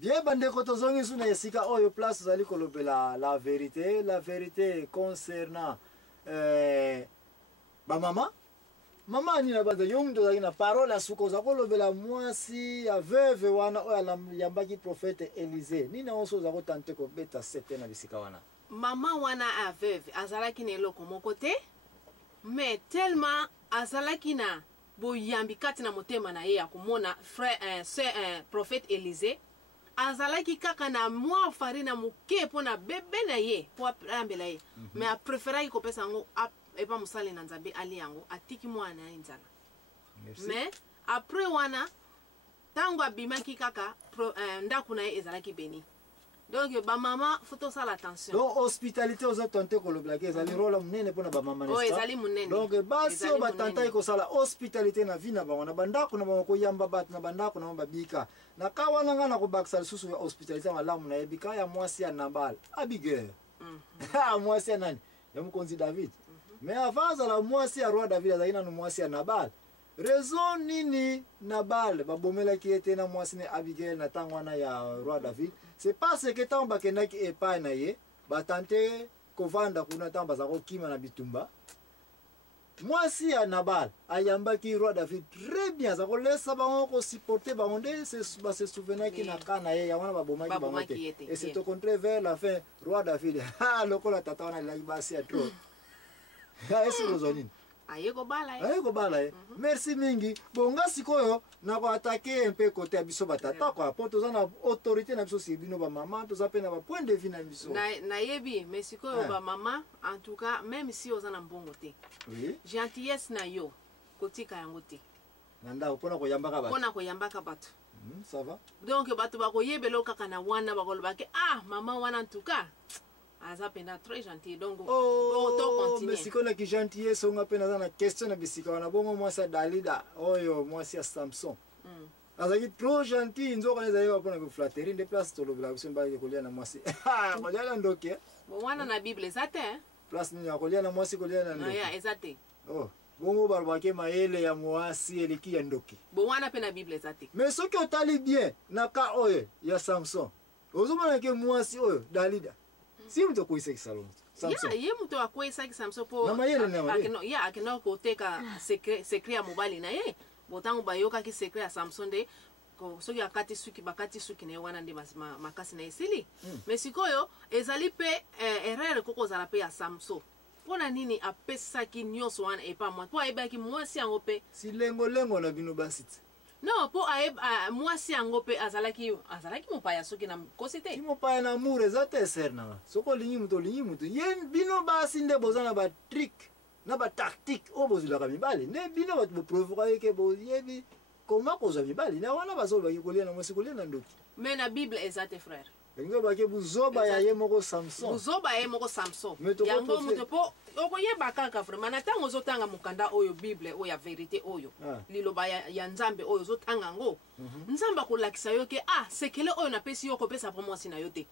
Bien bandeko tozongi suna esika oyo place zali kolobela la vérité concernant ba mama ni na banda yom to na parole asuko za kolobela mwasi ya veuve wana oyo yambaki prophète Élisée ni na onso za ko tenter ko beta sete na bisika wana mama wana a veuve azalaki na eloko moko te mais tellement azalaki na boyambi kati na motema na ye ya komona frère prophète Élisée azalaki kaka na mwa farina muke pona bebe na ye po ambela ye mais a préféré ko pesa ngo epa musale na nzambe ali yango atiki mwana ya nzala mais après wana tango abimaki kaka ndaku na ye ezalaki beni donc ba mama faut ça l'attention donc hospitalité aux autres ko le blague ezali rôle munene pona ba mama nesta ezali munene donc basi o batanta ko sala hospitalité na vina ba wana bandako na ba ko yamba bat na bandako na babika na kawana ngana ko baksa susu ya hospitalité malamu na ebika ya mwasi ya Nabal Abigail mwasi ya nani ya mkonzi David mais avant la mwasi ya roi David azalina no mwasi ya Nabal raison nini Nabal babomela ki ete na mwasi ne Abigail na tangwana ya roi David c'est parce que tant bakendaki epa na ye batante kovanda kuna tamba za kokima na bitumba mwasi ya Nabal ayambaki roi David très bien za kolesa bango ko supporter bango nde se souvenir ki na kana ye ya wana babomaki bango te et c'est au contraire vers la fin roi David lokola tata wana la basi ya trop est-ce que vous ayeko bala merci mingi bonga sikoyo na ko attaquer un peu côté biso batata quoi pour toza na autorité na biso si bino ba maman toza pe na ba point de vue na biso na yebi mais sikoyo ba maman en tout cas même si oza na mbongo te gentillesse na yo kotika yango te nanda pona ko yambaka bato ça va donc bato ba ko yebelo kaka na wana ba koloba ke maman wana en tout cas aza pena très gentil donc to continuer mais sikola ki gentillesse on apena na question na bisika wana bongo mwasi Dalida oyo mwasi ya Samson azaki trop gentil nzoka neza yo apona ko flatterie de place to lobela biso mba kolia na mwasi kolia na ndoke wana na bible ezate place ni kolia na mwasi kolia na ndoke ya ezate bongo barbake maele ya mwasi eleki ya ndoke wana pe na bible ezate mais soki otali bien na ka oyo ya Samson ozomona ke mwasi oyo Dalida si mtu kuisa kisalon Samson ye mtu akwesa ki Samson po akena koteka secret ya mobali na ye botango bayoka ki secret ya Samson de ko soki akati suki na wana ndi makasi na esili mais sikoyo ezali pe erreur koko zala pe ya Samson pona nini apesa ki nyoso wana epa mwa po ebaki mwasi yango pe si lengo na bino basiti non po mwasi yango pe azalaki mopaya soki na kosete ki mopaya na amour ezate serna soko lingi muto yen bino basi nde bozana ba trick na ba tactique o bozilaka mibali ne bino bat bo provoquer ke bo yebi comment koza mibali na wana bazo ba kolia na mwasi kolia na ndoki mais na bible ezate frère ngo ba ke buzoba ya ye moko Samson yango muto po okoyeba kaka vraiment na tango zotanga mukanda oyo bible oyo ya vérité oyo liloba ya nzambe oyo zotanga ngo nzamba kolakisa yo ke sekele oyo na pesi yo ko pesa po mwasi na yo te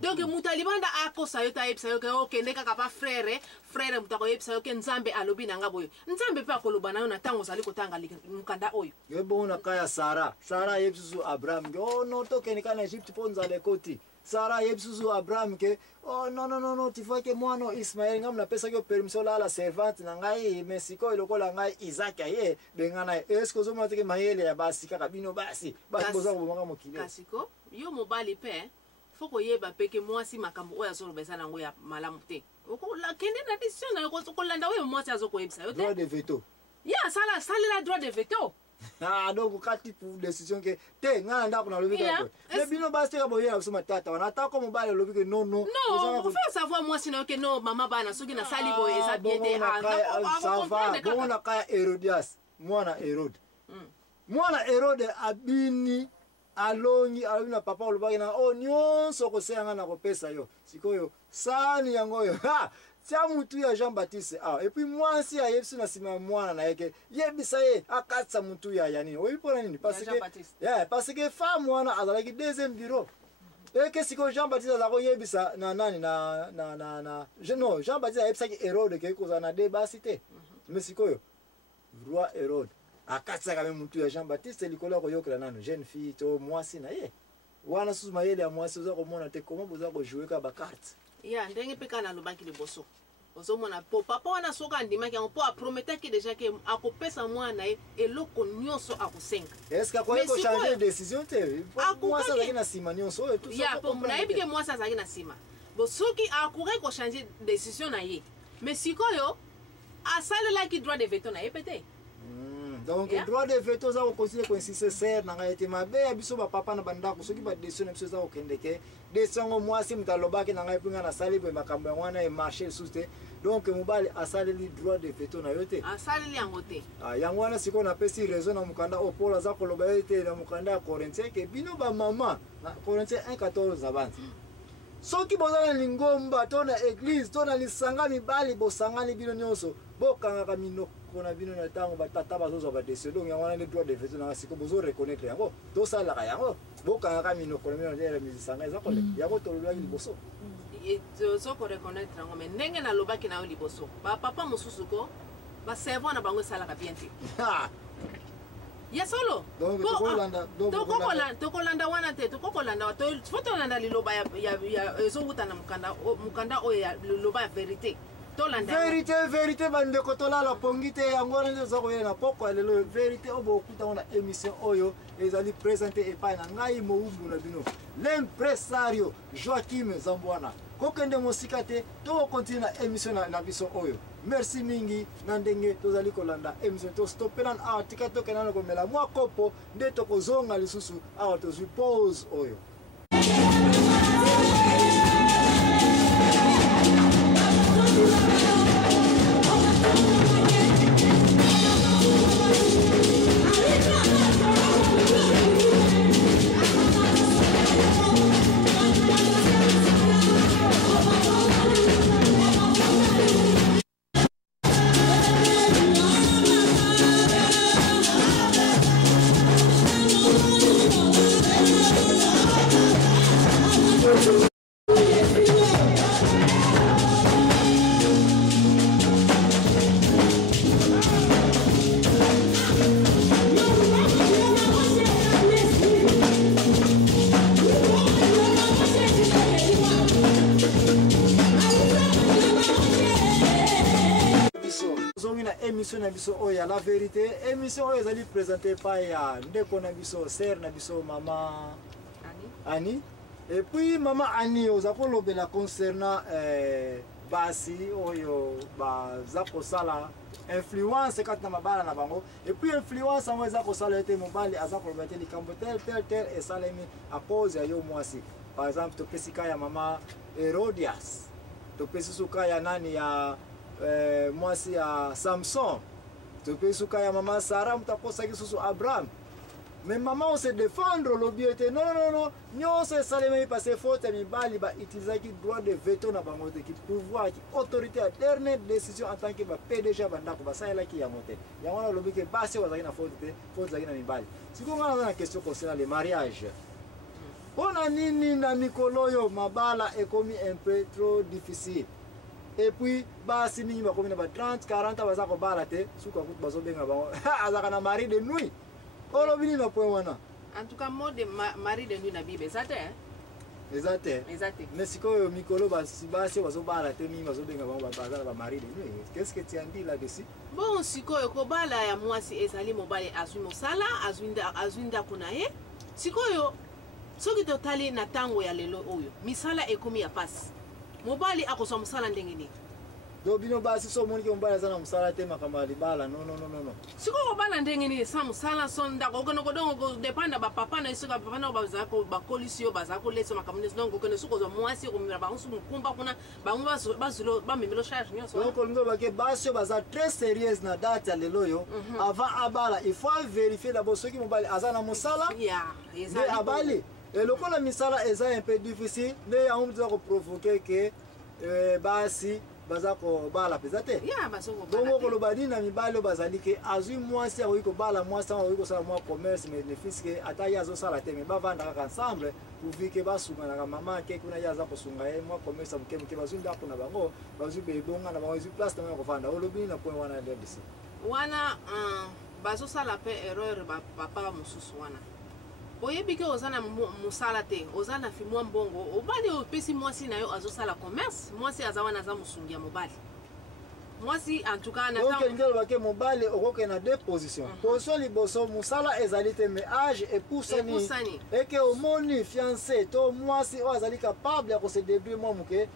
donc mutalibanda akosa yo ta yebisa yo ke okende kaka pa frère mutako yebisa yo ke nzambe alobi na nga boyo nzambe pe akoloba na yo na tango zali kotanga mukanda oyo yebo na kaya Sara yebisusu Abraham no to kene kana Egypte po nzale koti Sarah yebsusu Abraham ke non tu vois que moi no Ismaël ngam na pesa ke permission la servante na ngai mesiko ilokola ngai Isaac ye bengana est-ce que zo matike mayele ya basi kaka bino basi boza ko bonga mokile kasiko yo mobali pe foko yeba peke mwasi makambo oya zolo bezana ngo ya malamu te okola kende na decision na ko kolanda oyo mwasi azoko yebisa yo te droit de veto la droit de veto donc kati pour décision que te ngana ndako na lobi ka mais bino basi ka boyela kusoma tata wana atako mobile lobi que non faut faire savoir moi sinon que non maman bana soki na sali boye eza bien te ça va bon na ka Herodias mwana Herode abini alongi na papa olobaki na nyonso ko senga na ko pesa yo sikoyo sani yango yo tia mutu ya Jean-Baptiste et puis mwasi ya yebisi na sima mwana na yeke yebisa ye akatsa mutu ya yani oyi pona nini parce que femme wana azalaki deuxième bureau et que siko Jean-Baptiste azako yebisa na nani na Jean-Baptiste yebisa ki Hérode ke koza na débasité mais sikoyo roi Hérode akatsa quand même mutu ya Jean-Baptiste likolo ko yokela nano jeune fille to mwasi na ye wana susu mayele ya mwasi oza komona te comment boza kojouer ka bakarte ya ndenge mpe kaka nalobaki liboso ozomona po papa wana soki andimaki yango mpo aprometaki déjà ke akopesa mwana ye eloko nyonso akosenga est ce que akoki kochange décision te mwasi azalaki na nsima nyonso oyo ya po nayebi ke mwasi azalaki na nsima bo soki akoki kochange décision na ye mais sikoyo asalelaki droit de veto na ye pe te. Donc droit de veto za kocontinue koinsiste ser na ngai ete mabe ya biso bapapa na bandako soki badesio na biso eza kokende ke desio yango mwasi moto alobaki na ngai mpe ngai nasali boye makambo ya wana emarche lisusu te donc mobali asaleli droit de veto na yo te asaleli yango te yango wana sikoyo napesi raison na mokanda oyo paul aza koloba yo te na mokanda ya corinthien ke bino bamama na corinthien 1:14 na bandi soki boza na lingomba to na église to na lisanga mibali bosangani bino nyonso bokangaka minoko na bino na ntango batata bazozwa badesio donc yango wana nde droit de veto nanga siko bozoreconnaitre yango tosalaka yango bokangaka minoko na bino na misanga eza kole yango tolobaki liboso tozokoreconnaitre yango me ndenge nalobaki na yo liboso bapapa mosusu ko baservant na bango esalaka bien te ya solo tokolanda wana te tokokolanda fo tolanda liloba ezowuta na mokanda oyo ya liloba ya vérité vérité bandeko tolala pongi te yango wana nde oza koyela na poko ya lelo vérité oyo bokutango na émission oyo ezali présente epai na ngai mowumbu na bino l'impresario Joachim Zambwana kokende mosika te tokokontinue na émission na biso oyo merci mingi na ndenge tozali kolanda émission tostopelan awa tika tokendana komela mwa kopo nde tokozonga lisusu awa tozwi pause oyo émission na biso oyo ya la vérité émission oyo ezali présenté par ya ndeko na biso sœur na biso mama Annie et puis mama Annie oza kolobela concernant basi oyo baza kosala influence kati na mabala na bango et puis influence yango eza kosala ete mobali aza koloba te likambo tel esalemi à cause ya yo mwasi par exemple topesi ka ya mama Herodias topesi suka ya nani ya mwasi ya Samson topesi suka ya mama Sarah mutaposaki susu Abraham mais maman on se défendre lobi ete non nyonso esalemi parce faute mibali utilisaki droit de veto na bango te ki pouvoir ki autorité à dernière décision en tant que ba PDG bandako basalaki yango te yango na lobi ke basi bazaki na faute te faute zaki na mibali siko ngana na question concernant le mariage pona nini na mikolo yo mabala ekomi un peu trop difficile et puis basi mingi bakomi na ba 30 40 baza ko bala te suka kutu bazo benga bango azaka na mari de nuit olobini na point wana en tout cas mot de mari de nuit na bible ezate ezate mais sikoyo mikolo basi bazo bala te mingi bazo benga bango baza na ba mari de nuit qu'est-ce que tu en dis là-dessus bon sikoyo ko bala ya mwasi ezali mobali azwi mosala azwi ndako na ye sikoyo soki totali na tango ya lelo oyo misala ekomi ya pasi mobali akozwa mosala ndenge nini do bino basi so moni ke mobali aza na mosala te makambo ya libala non siko kobala ndenge nini sa mosala so ndako okende kodongo kodepanda bapapa na esika bapapa na bazala bakolisi yo bazala kolesa makambo nyonso donc okende soki kozwa mwasi okomemela bango so mokumba kuna bango bamemelo charge nyonso donc olingi bake basi oyo baza très sérieuse na date ya lelo oyo avant abala il faut vérifier d'abord soki mobali aza na mosala nde abali lokola misala eza un peu difficile nde yango moto eza koprovoke ke basi baza kobala mpenza te bongo koloba nini na mibali oyo bazali ke azwi mwasi akoki kobala mwasi yango akoki kosala mwa commerce bénéfice ke ata ye azosala te mais bavanda kaka ensemble pourvu ke basunganaka mama ke kuna ye aza kosunga ye mwa commerce ya moke bazwi ndako na bango bazwi bebonga na bango ezwi place na bango ya kovanda olobi nini na point wana ldc wana bazosala mpe erreur bapapa mosusu wana boyebi ke oza na mosala te oza na fi mwa mbongo obali opesi mwasi na yo azosala commerce mwasi aza wana aza mosungi ya mobali mwasi en tout cas donc ngelo ke mobali okoke na deux positions position liboso musala ezali te mais âge epusani eke omoni fiancé to mwasi oyo azali capable ya kose débrouiller mwa moke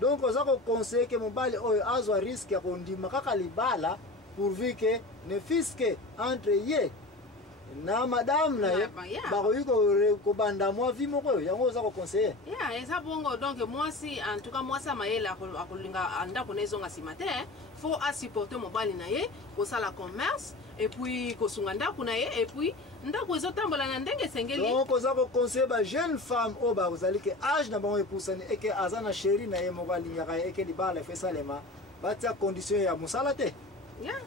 donc oza koconseille ke mobali oyo azwa risque ya kondima kaka libala pourvu ke ne fiske entre ye na madame na ye bakoki kobanda mwa vi moko oyo yango oza koconseille eza bongo donc mwasi en tout cas mwasi amayele akolinga ndako na ezonga nsima te faut asupporter mobali na ye kosala commerce et puis kosunga ndako na ye et puis ndako ezotambola na ndenge esengeli donc oza koconseille bajeune femme oyo bazali ke age na bango epusani eke aza na sheri na ye moko alingaka ye eke libala efesalema batia condition ya mosala te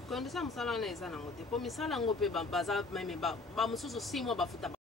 condition ya mosala wana eza nango te mpo misala yango mpe baza meme bamosusu 6 mois bafuta